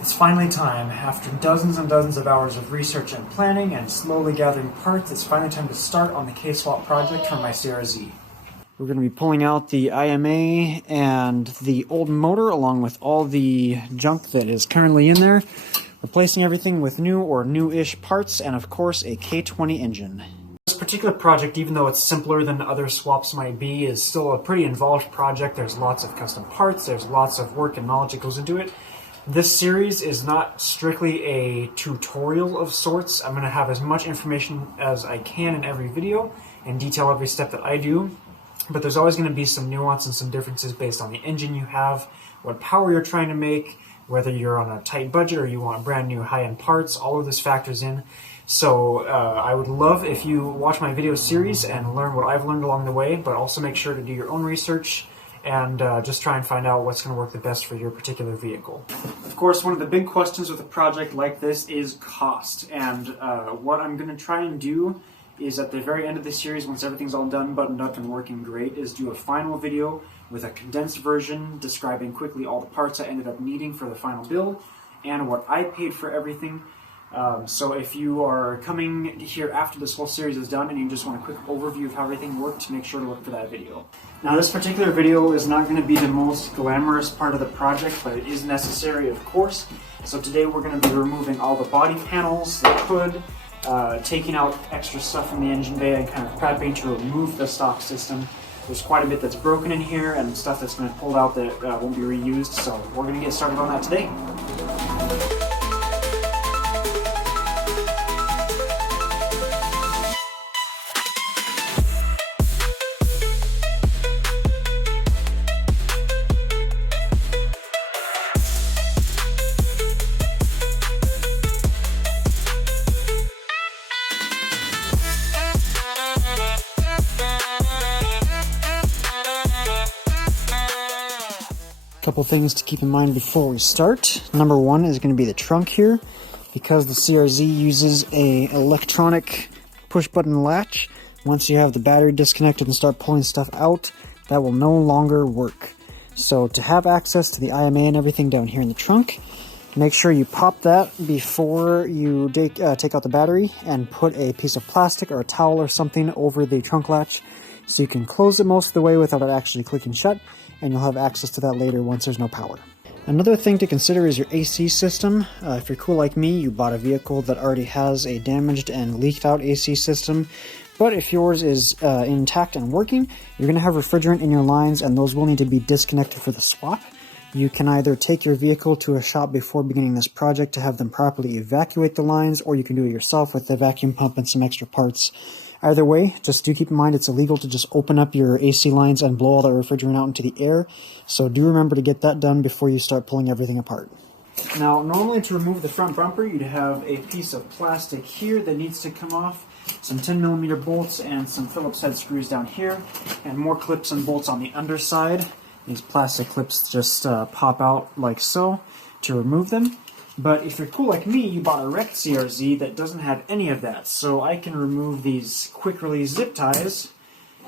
It's finally time. After dozens and dozens of hours of research and planning and slowly gathering parts, it's finally time to start on the K-swap project for my CRZ. We're going to be pulling out the IMA and the old motor along with all the junk that is currently in there, replacing everything with new or new-ish parts, and of course a K20 engine. This particular project, even though it's simpler than other swaps might be, is still a pretty involved project. There's lots of custom parts, there's lots of work and knowledge that goes into it. This series is not strictly a tutorial of sorts. I'm going to have as much information as I can in every video and detail every step that I do. But there's always going to be some nuance and some differences based on the engine you have, what power you're trying to make, whether you're on a tight budget or you want brand new high-end parts. All of this factors in. So I would love if you watch my video series and learn what I've learned along the way, but also make sure to do your own research and just try and find out what's going to work the best for your particular vehicle. Of course, one of the big questions with a project like this is cost. And what I'm going to try and do is at the very end of the series, once everything's all done, buttoned up, and working great, is do a final video with a condensed version describing quickly all the parts I ended up needing for the final build and what I paid for everything. So if you are coming here after this whole series is done and you just want a quick overview of how everything worked, make sure to look for that video. Now, this particular video is not going to be the most glamorous part of the project, but it is necessary, of course. So today we're going to be removing all the body panels, the hood, taking out extra stuff from the engine bay and kind of prepping to remove the stock system. There's quite a bit that's broken in here and stuff that's been pulled out that won't be reused, so we're going to get started on that today. Couple things to keep in mind before we start. Number one is going to be the trunk here. Because the CRZ uses a electronic push button latch, once you have the battery disconnected and start pulling stuff out, that will no longer work. So to have access to the IMA and everything down here in the trunk, make sure you pop that before you take out the battery and put a piece of plastic or a towel or something over the trunk latch so you can close it most of the way without it actually clicking shut, and you'll have access to that later once there's no power. Another thing to consider is your AC system. If you're cool like me, you bought a vehicle that already has a damaged and leaked out AC system, but if yours is intact and working, you're going to have refrigerant in your lines, and those will need to be disconnected for the swap. You can either take your vehicle to a shop before beginning this project to have them properly evacuate the lines, or you can do it yourself with the vacuum pump and some extra parts. Either way, just do keep in mind it's illegal to just open up your AC lines and blow all the refrigerant out into the air, so do remember to get that done before you start pulling everything apart. Now, normally to remove the front bumper, you'd have a piece of plastic here that needs to come off, some 10mm bolts and some Phillips head screws down here, and more clips and bolts on the underside. These plastic clips just pop out like so to remove them. But if you're cool like me, you bought a wrecked CRZ that doesn't have any of that, so I can remove these quick release zip ties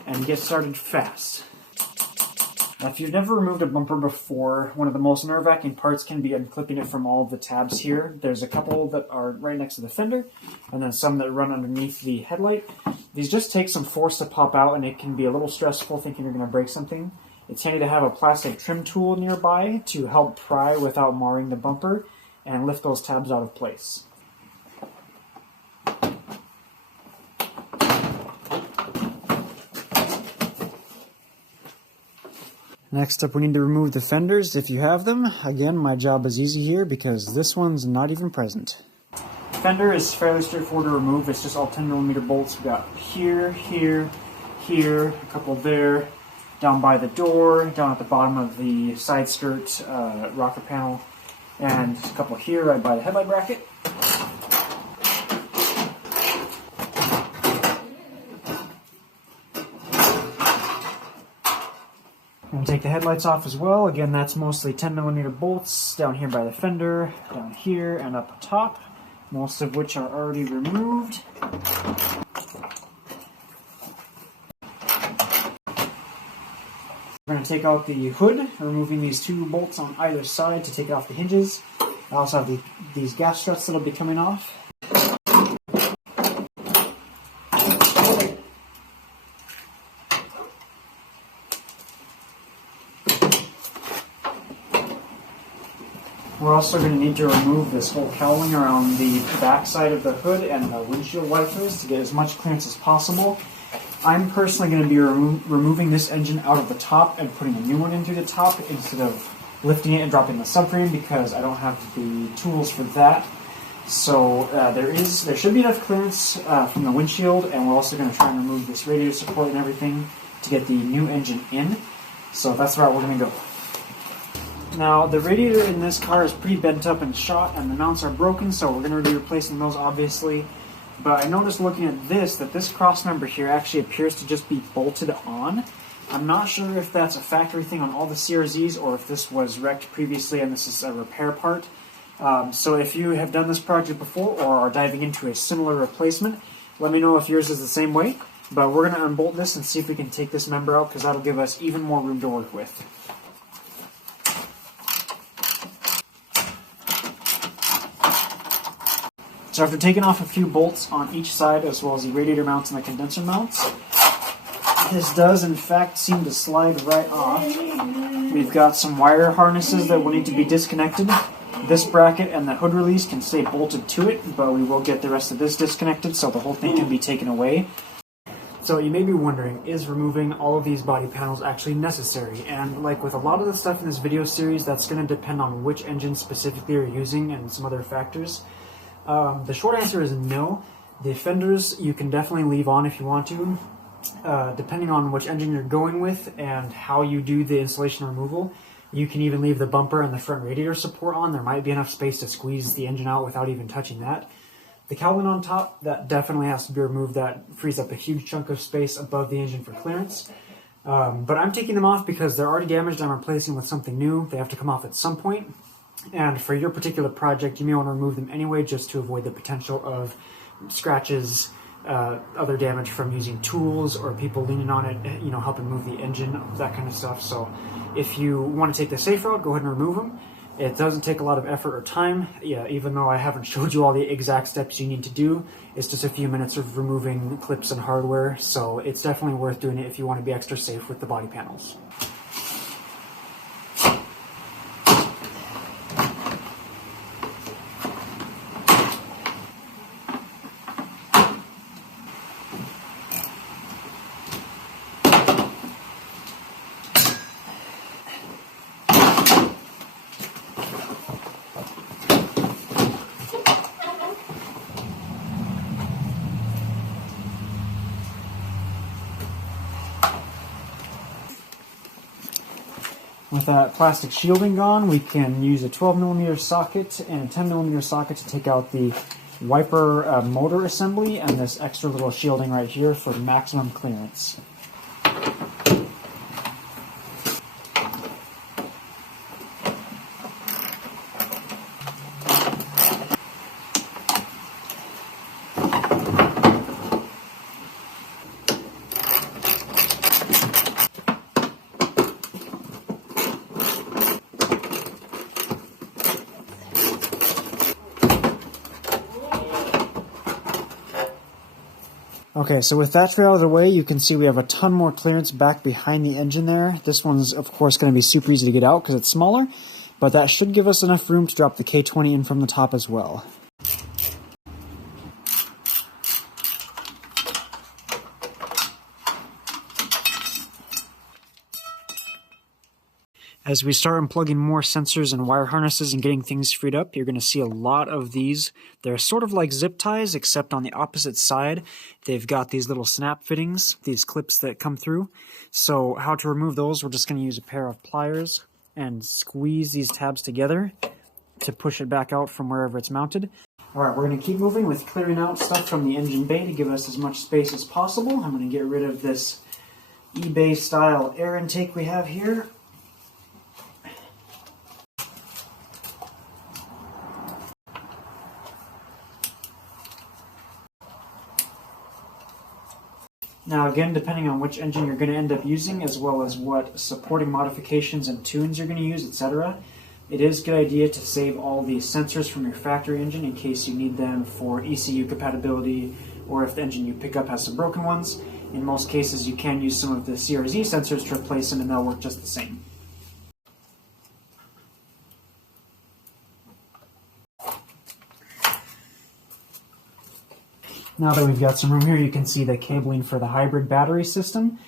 and get started fast. Now, if you've never removed a bumper before, one of the most nerve-wracking parts can be unclipping it from all of the tabs here. There's a couple that are right next to the fender, and then some that run underneath the headlight. These just take some force to pop out, and it can be a little stressful thinking you're going to break something. It's handy to have a plastic trim tool nearby to help pry without marring the bumper and lift those tabs out of place. Next up, we need to remove the fenders if you have them. Again, my job is easy here because this one's not even present. Fender is fairly straightforward to remove. It's just all 10mm bolts. We've got here, here, here, a couple there, down by the door, down at the bottom of the side skirt rocker panel, and a couple here right by the headlight bracket. I'm going to take the headlights off as well. Again, that's mostly 10mm bolts down here by the fender, down here, and up top, most of which are already removed. We're going to take out the hood, removing these two bolts on either side to take off the hinges. I also have these gas struts that will be coming off. We're also going to need to remove this whole cowling around the back side of the hood and the windshield wipers to get as much clearance as possible. I'm personally going to be removing this engine out of the top and putting a new one in through the top instead of lifting it and dropping the subframe because I don't have the tools for that. So there should be enough clearance from the windshield, and we're also going to try and remove this radiator support and everything to get the new engine in. So that's the route we're going to go. Now, the radiator in this car is pretty bent up and shot, and the mounts are broken, so we're going to be replacing those, obviously. But I noticed looking at this, that this cross member here actually appears to just be bolted on. I'm not sure if that's a factory thing on all the CRZs, or if this was wrecked previously and this is a repair part. So if you have done this project before, or are diving into a similar replacement, let me know if yours is the same way. But we're going to unbolt this and see if we can take this member out, because that'll give us even more room to work with. So after taking off a few bolts on each side, as well as the radiator mounts and the condenser mounts, this does in fact seem to slide right off. We've got some wire harnesses that will need to be disconnected. This bracket and the hood release can stay bolted to it, but we will get the rest of this disconnected so the whole thing can be taken away. So you may be wondering, is removing all of these body panels actually necessary? And like with a lot of the stuff in this video series, that's going to depend on which engine specifically you're using and some other factors. The short answer is no. The fenders you can definitely leave on if you want to, depending on which engine you're going with and how you do the installation removal. You can even leave the bumper and the front radiator support on. There might be enough space to squeeze the engine out without even touching that. The cowling on top, that definitely has to be removed. That frees up a huge chunk of space above the engine for clearance. But I'm taking them off because they're already damaged. I'm replacing with something new. They have to come off at some point. And for your particular project, you may want to remove them anyway just to avoid the potential of scratches, other damage from using tools or people leaning on it, helping move the engine, that kind of stuff. So if you want to take the safe route, go ahead and remove them. It doesn't take a lot of effort or time. Yeah, even though I haven't showed you all the exact steps you need to do, it's just a few minutes of removing clips and hardware. So it's definitely worth doing it if you want to be extra safe with the body panels. With that plastic shielding gone, we can use a 12mm socket and a 10mm socket to take out the wiper motor assembly and this extra little shielding right here for maximum clearance. Okay, so with that tray out of the way, you can see we have a ton more clearance back behind the engine there. This one's, of course, going to be super easy to get out because it's smaller, but that should give us enough room to drop the K20 in from the top as well. As we start unplugging more sensors and wire harnesses and getting things freed up, you're going to see a lot of these. They're sort of like zip ties, except on the opposite side, they've got these little snap fittings, these clips that come through. So how to remove those, we're just going to use a pair of pliers and squeeze these tabs together to push it back out from wherever it's mounted. Alright, we're going to keep moving with clearing out stuff from the engine bay to give us as much space as possible. I'm going to get rid of this eBay style air intake we have here. Now again, depending on which engine you're going to end up using, as well as what supporting modifications and tunes you're going to use, etc., it is a good idea to save all the sensors from your factory engine in case you need them for ECU compatibility or if the engine you pick up has some broken ones. In most cases, you can use some of the CRZ sensors to replace them and they'll work just the same. Now that we've got some room here, you can see the cabling for the hybrid battery system.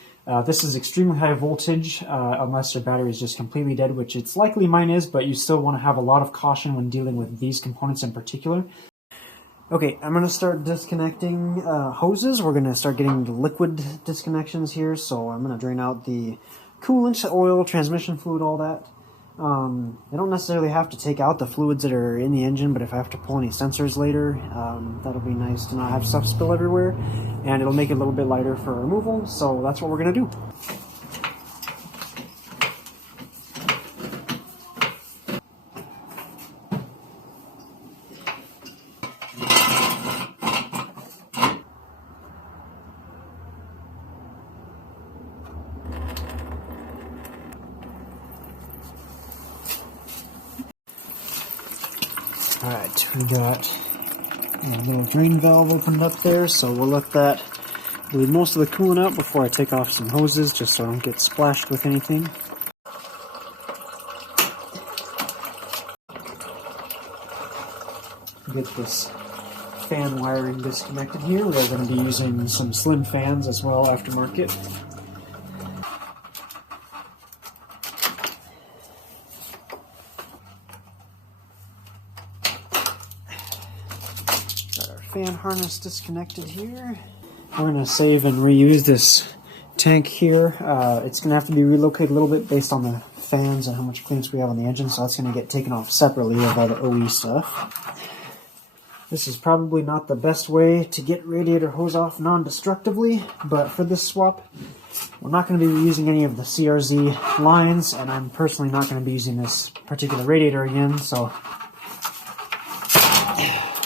This is extremely high voltage unless your battery is just completely dead, which it's likely mine is, but you still want to have a lot of caution when dealing with these components in particular. Okay, I'm going to start disconnecting hoses. We're going to start getting the liquid disconnections here, so I'm going to drain out the coolant, oil, transmission fluid, all that. I don't necessarily have to take out the fluids that are in the engine, but if I have to pull any sensors later, that'll be nice to not have stuff spill everywhere, and it'll make it a little bit lighter for removal, so that's what we're going to do. Alright, we got a little drain valve opened up there, so we'll let that bleed most of the coolant out before I take off some hoses, just so I don't get splashed with anything. Get this fan wiring disconnected here. We're going to be using some slim fans as well, aftermarket. Fan harness disconnected here. We're going to save and reuse this tank here. It's going to have to be relocated a little bit based on the fans and how much clearance we have on the engine, so that's going to get taken off separately with all the OE stuff. This is probably not the best way to get radiator hose off non-destructively, but for this swap, we're not going to be reusing any of the CRZ lines, and I'm personally not going to be using this particular radiator again, so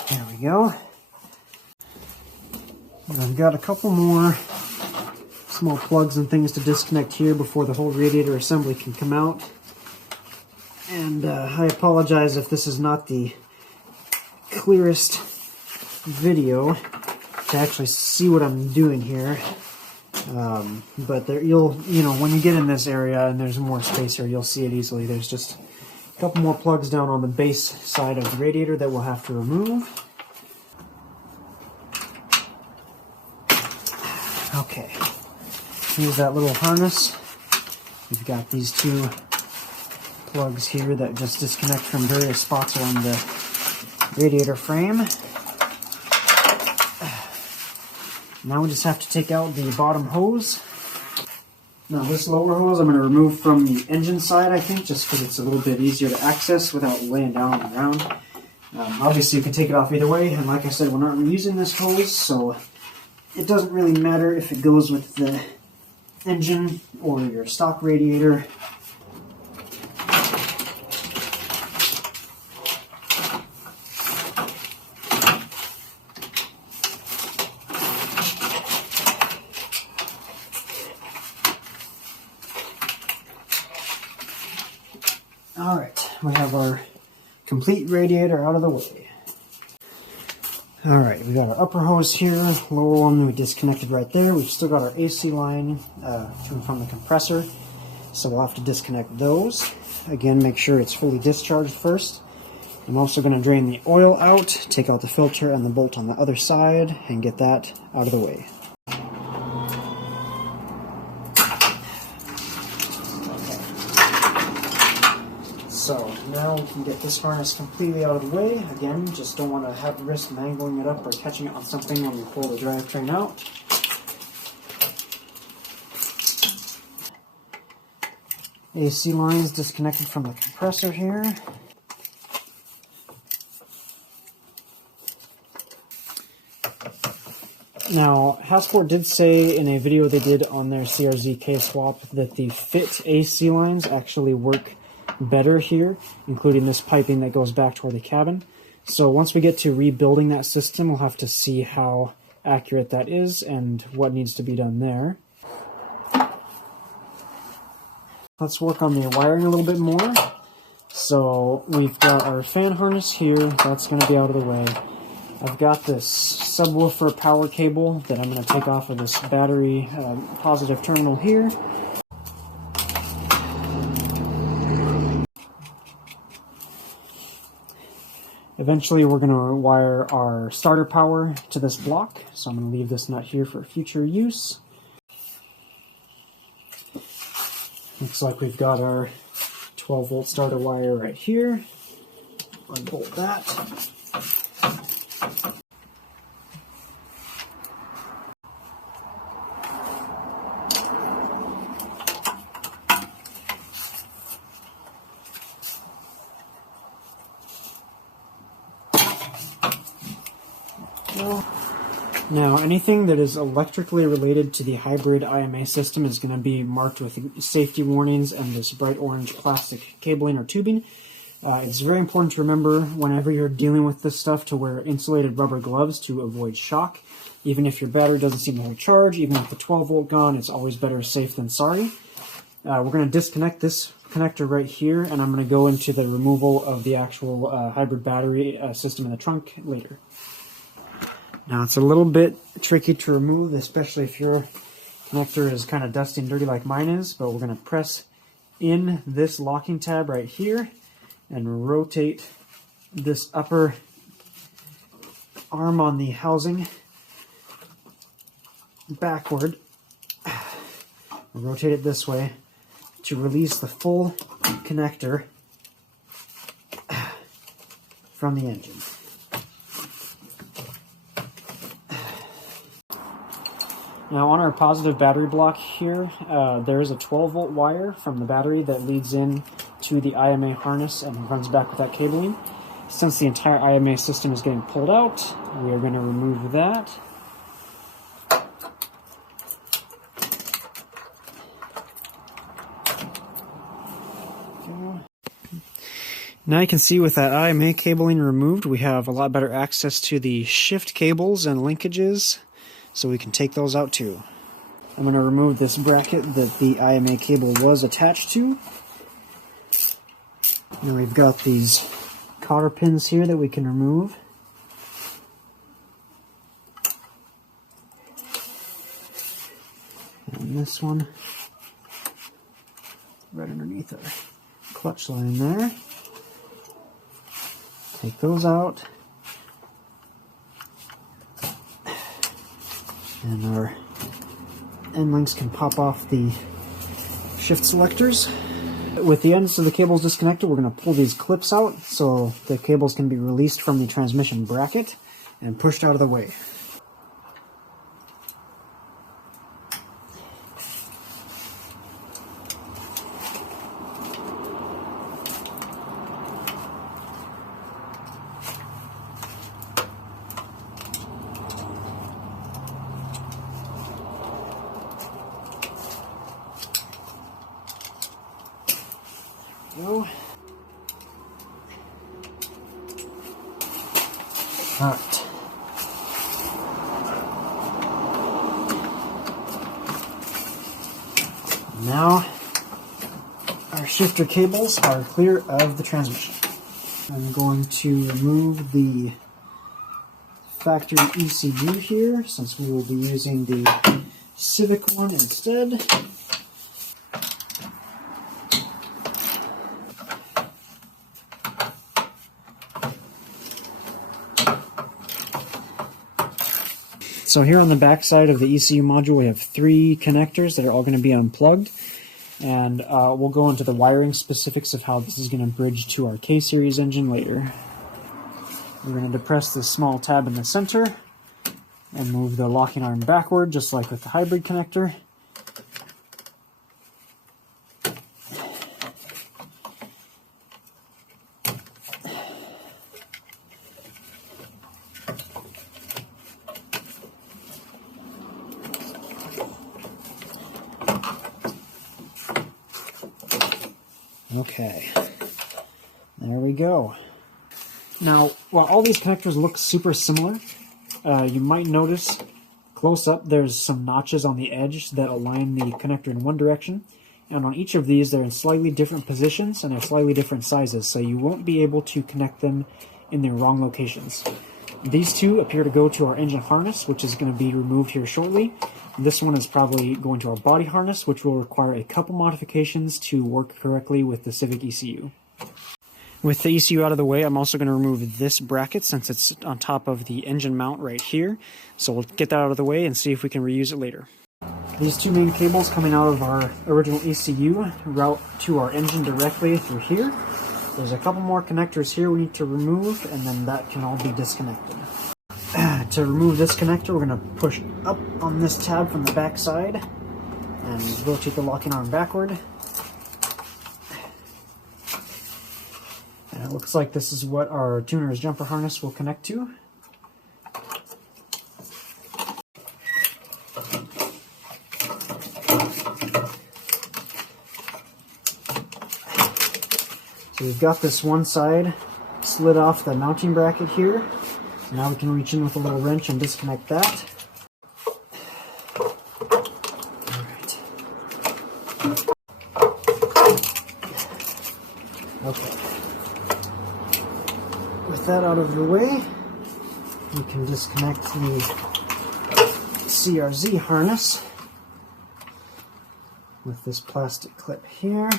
there we go. And I've got a couple more small plugs and things to disconnect here before the whole radiator assembly can come out. And I apologize if this is not the clearest video to actually see what I'm doing here. But there, when you get in this area and there's more space here, you'll see it easily. There's just a couple more plugs down on the base side of the radiator that we'll have to remove. Okay, here's that little harness. We've got these two plugs here that just disconnect from various spots around the radiator frame. Now we just have to take out the bottom hose. Now this lower hose I'm going to remove from the engine side, I think, just because it's a little bit easier to access without laying down on the ground. Obviously you can take it off either way, and like I said, we're not reusing this hose, so it doesn't really matter if it goes with the engine or your stock radiator. Alright, we have our complete radiator out of the way. Alright, we got our upper hose here, lower one we disconnected right there. We've still got our AC line to and from the compressor, so we'll have to disconnect those. Again, make sure it's fully discharged first. I'm also going to drain the oil out, take out the filter and the bolt on the other side, and get that out of the way. So now we can get this harness completely out of the way. Again, just don't want to have the risk of mangling it up or catching it on something when we pull the drivetrain out. AC lines disconnected from the compressor here. Now, Hasport did say in a video they did on their CRZ K-swap that the fit AC lines actually work better here, including this piping that goes back toward the cabin. So once we get to rebuilding that system, we'll have to see how accurate that is and what needs to be done there. Let's work on the wiring a little bit more. So we've got our fan harness here, that's going to be out of the way. I've got this subwoofer power cable that I'm going to take off of this battery positive terminal here. Eventually we're going to wire our starter power to this block, so I'm going to leave this nut here for future use. Looks like we've got our 12 volt starter wire right here. Unbolt that. Now, anything that is electrically related to the hybrid IMA system is going to be marked with safety warnings and this bright orange plastic cabling or tubing. It's very important to remember whenever you're dealing with this stuff to wear insulated rubber gloves to avoid shock. Even if your battery doesn't seem to hold charge, even with the 12 volt gone, it's always better safe than sorry. We're going to disconnect this connector right here, and I'm going to go into the removal of the actual hybrid battery system in the trunk later. Now it's a little bit tricky to remove, especially if your connector is kind of dusty and dirty like mine is, but we're going to press in this locking tab right here and rotate this upper arm on the housing backward. Rotate it this way to release the full connector from the engine. Now on our positive battery block here, there is a 12 volt wire from the battery that leads in to the IMA harness and runs back with that cabling. Since the entire IMA system is getting pulled out, we are going to remove that. Now you can see with that IMA cabling removed, we have a lot better access to the shift cables and linkages, so we can take those out too. I'm going to remove this bracket that the IMA cable was attached to. Now we've got these cotter pins here that we can remove. And this one right underneath our clutch line there. Take those out. And our end links can pop off the shift selectors. With the ends of the cables disconnected, we're going to pull these clips out so the cables can be released from the transmission bracket and pushed out of the way. Go. Alright. Now our shifter cables are clear of the transmission. I'm going to remove the factory ECU here since we will be using the Civic one instead. So here on the back side of the ECU module, we have 3 connectors that are all going to be unplugged, and we'll go into the wiring specifics of how this is going to bridge to our K-series engine later. We're going to depress this small tab in the center and move the locking arm backward, just like with the hybrid connector. Okay, there we go. Now, while all these connectors look super similar, you might notice close up there's some notches on the edge that align the connector in one direction And on each of these, they're in slightly different positions and they're slightly different sizes, so you won't be able to connect them in their wrong locations. These two appear to go to our engine harness, which is going to be removed here shortly. This one is probably going to our body harness, which will require a couple modifications to work correctly with the Civic ECU. With the ECU out of the way, I'm also going to remove this bracket since it's on top of the engine mount right here. So we'll get that out of the way and see if we can reuse it later. These two main cables coming out of our original ECU route to our engine directly through here. There's a couple more connectors here we need to remove, and then that can all be disconnected. To remove this connector, we're going to push up on this tab from the back side and rotate the locking arm backward. And it looks like this is what our tuner's jumper harness will connect to. So we've got this one side slid off the mounting bracket here. Now we can reach in with a little wrench and disconnect that. Alright. Okay. With that out of the way, we can disconnect the CRZ harness with this plastic clip here.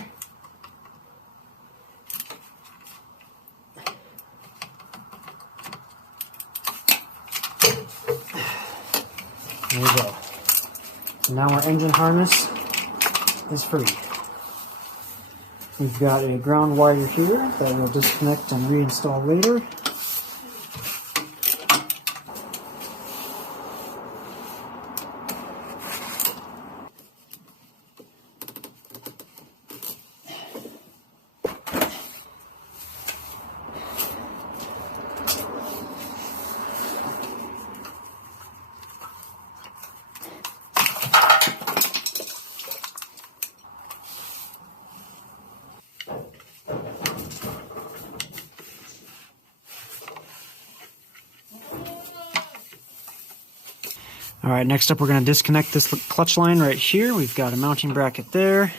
There we go. So now our engine harness is free. We've got a ground wire here that we'll disconnect and reinstall later. Alright, next up we're going to disconnect this clutch line right here. We've got a mounting bracket there.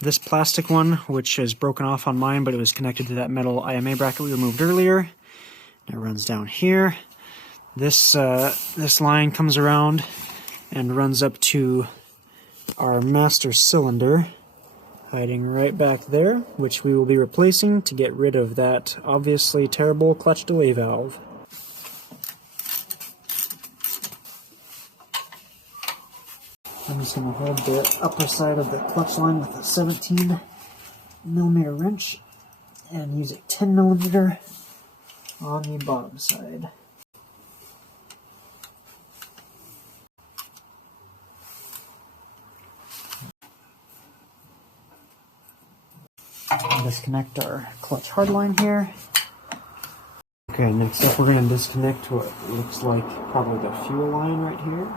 This plastic one, which is broken off on mine, but it was connected to that metal IMA bracket we removed earlier. It runs down here. This line comes around and runs up to our master cylinder, hiding right back there, which we will be replacing to get rid of that obviously terrible clutch delay valve. I'm just going to hold the upper side of the clutch line with a 17mm wrench and use a 10mm on the bottom side. Disconnect our clutch hardline here. Okay, next up we're going to disconnect what looks like probably the fuel line right here.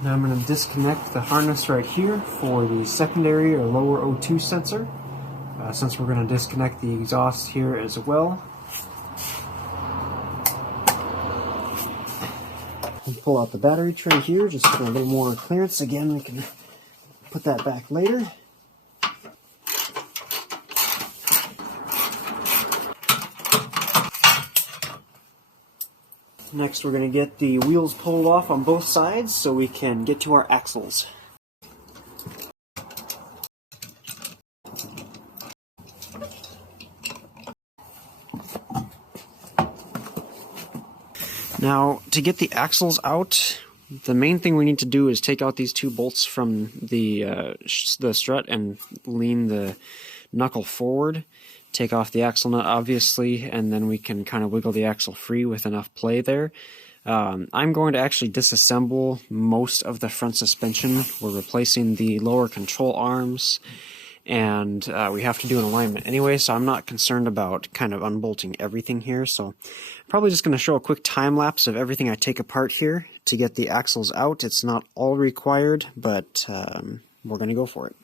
Now I'm going to disconnect the harness right here for the secondary or lower O2 sensor, since we're going to disconnect the exhaust here as well. We'll pull out the battery tray here just for a little more clearance. Again, we can put that back later. Next, we're going to get the wheels pulled off on both sides so we can get to our axles. Now, to get the axles out, the main thing we need to do is take out these two bolts from the strut and lean the knuckle forward. Take off the axle nut, obviously, and then we can kind of wiggle the axle free with enough play there. I'm going to actually disassemble most of the front suspension. We're replacing the lower control arms, and we have to do an alignment anyway, so I'm not concerned about kind of unbolting everything here. So I'm probably just going to show a quick time lapse of everything I take apart here to get the axles out. It's not all required, but we're going to go for it.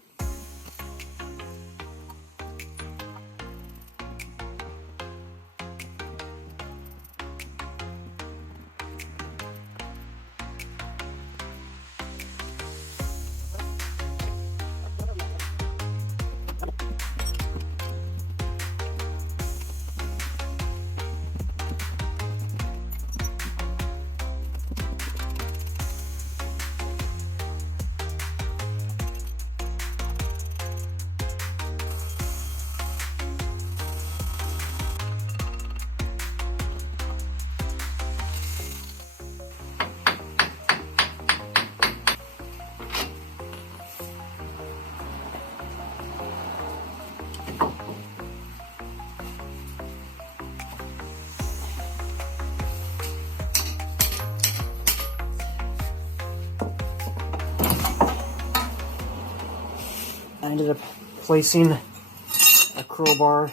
I ended up placing a crowbar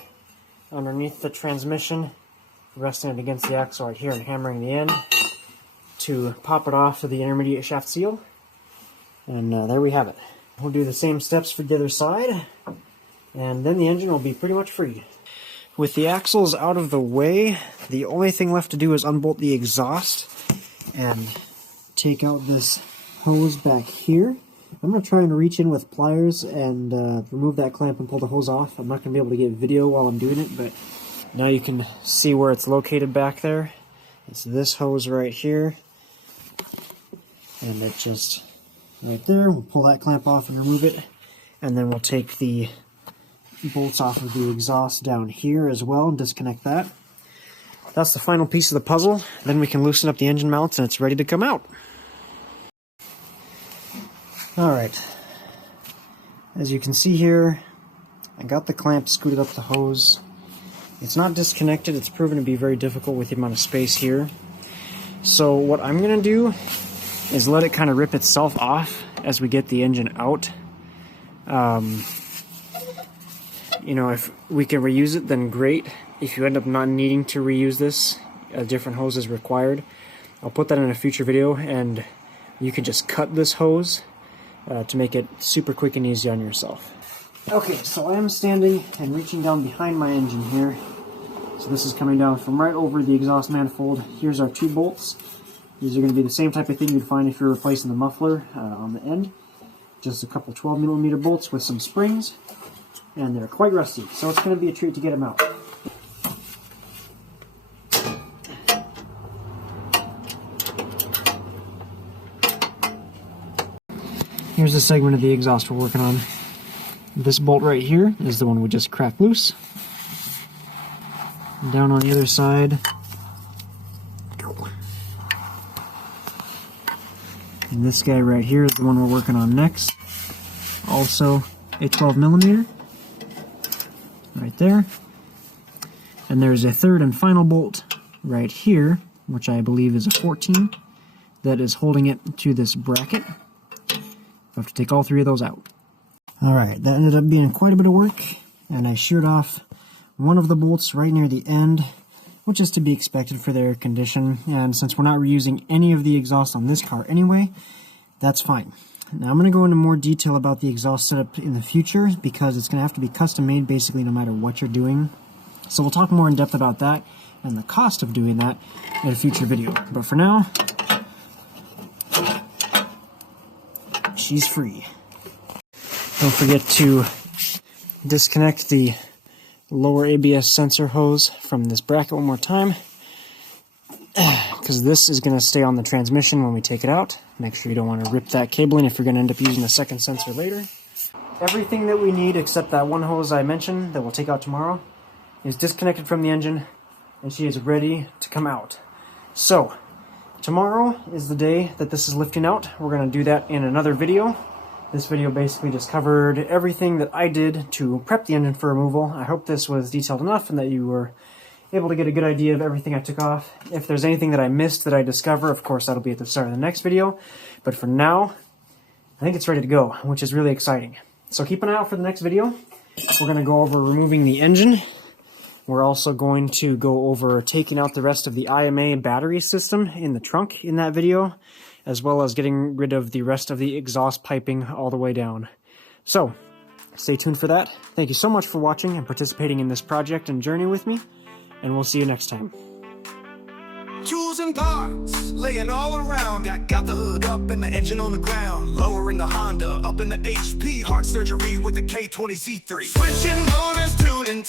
underneath the transmission, resting it against the axle right here and hammering the end to pop it off to the intermediate shaft seal. And there we have it. We'll do the same steps for the other side, and then the engine will be pretty much free. With the axles out of the way, the only thing left to do is unbolt the exhaust and take out this hose back here. I'm going to try and reach in with pliers and remove that clamp and pull the hose off. I'm not going to be able to get video while I'm doing it, but now you can see where it's located back there. It's this hose right here, and it just right there. We'll pull that clamp off and remove it, and then we'll take the bolts off of the exhaust down here as well and disconnect that. That's the final piece of the puzzle. Then we can loosen up the engine mounts and it's ready to come out. Alright, as you can see here, I got the clamp scooted up the hose. It's not disconnected. It's proven to be very difficult with the amount of space here. So what I'm going to do is let it kind of rip itself off as we get the engine out. You know, if we can reuse it, then great. If you end up not needing to reuse this, a different hose is required. I'll put that in a future video, and you can just cut this hose to make it super quick and easy on yourself. Okay, so I am standing and reaching down behind my engine here. So this is coming down from right over the exhaust manifold. Here's our 2 bolts. These are going to be the same type of thing you'd find if you're replacing the muffler on the end. Just a couple 12mm bolts with some springs, and they're quite rusty, so it's going to be a treat to get them out. Here's the segment of the exhaust we're working on. This bolt right here is the one we just cracked loose. Down on the other side. And this guy right here is the one we're working on next. Also a 12mm. Right there. And there's a third and final bolt right here, which I believe is a 14, that is holding it to this bracket. I have to take all 3 of those out. Alright, that ended up being quite a bit of work, and I sheared off one of the bolts right near the end, which is to be expected for their condition, and since we're not reusing any of the exhaust on this car anyway, that's fine. Now I'm going to go into more detail about the exhaust setup in the future, because it's going to have to be custom made basically no matter what you're doing. So we'll talk more in depth about that and the cost of doing that in a future video. But for now, she's free. Don't forget to disconnect the lower ABS sensor hose from this bracket one more time, because this is going to stay on the transmission when we take it out. Make sure you don't want to rip that cabling if you're going to end up using a second sensor later. Everything that we need except that one hose I mentioned that we'll take out tomorrow is disconnected from the engine, and she is ready to come out. So tomorrow is the day that this is lifting out. We're going to do that in another video. This video basically just covered everything that I did to prep the engine for removal. I hope this was detailed enough and that you were able to get a good idea of everything I took off. If there's anything that I missed that I discover, of course that'll be at the start of the next video. But for now, I think it's ready to go, which is really exciting. So keep an eye out for the next video. We're going to go over removing the engine. We're also going to go over taking out the rest of the IMA battery system in the trunk in that video, as well as getting rid of the rest of the exhaust piping all the way down. So, stay tuned for that. Thank you so much for watching and participating in this project and journey with me, and we'll see you next time. Tools and parts laying all around. I got the hood up and the engine on the ground. Lowering the Honda up in the HP. Heart surgery with the K20Z3. Switching motors, tuning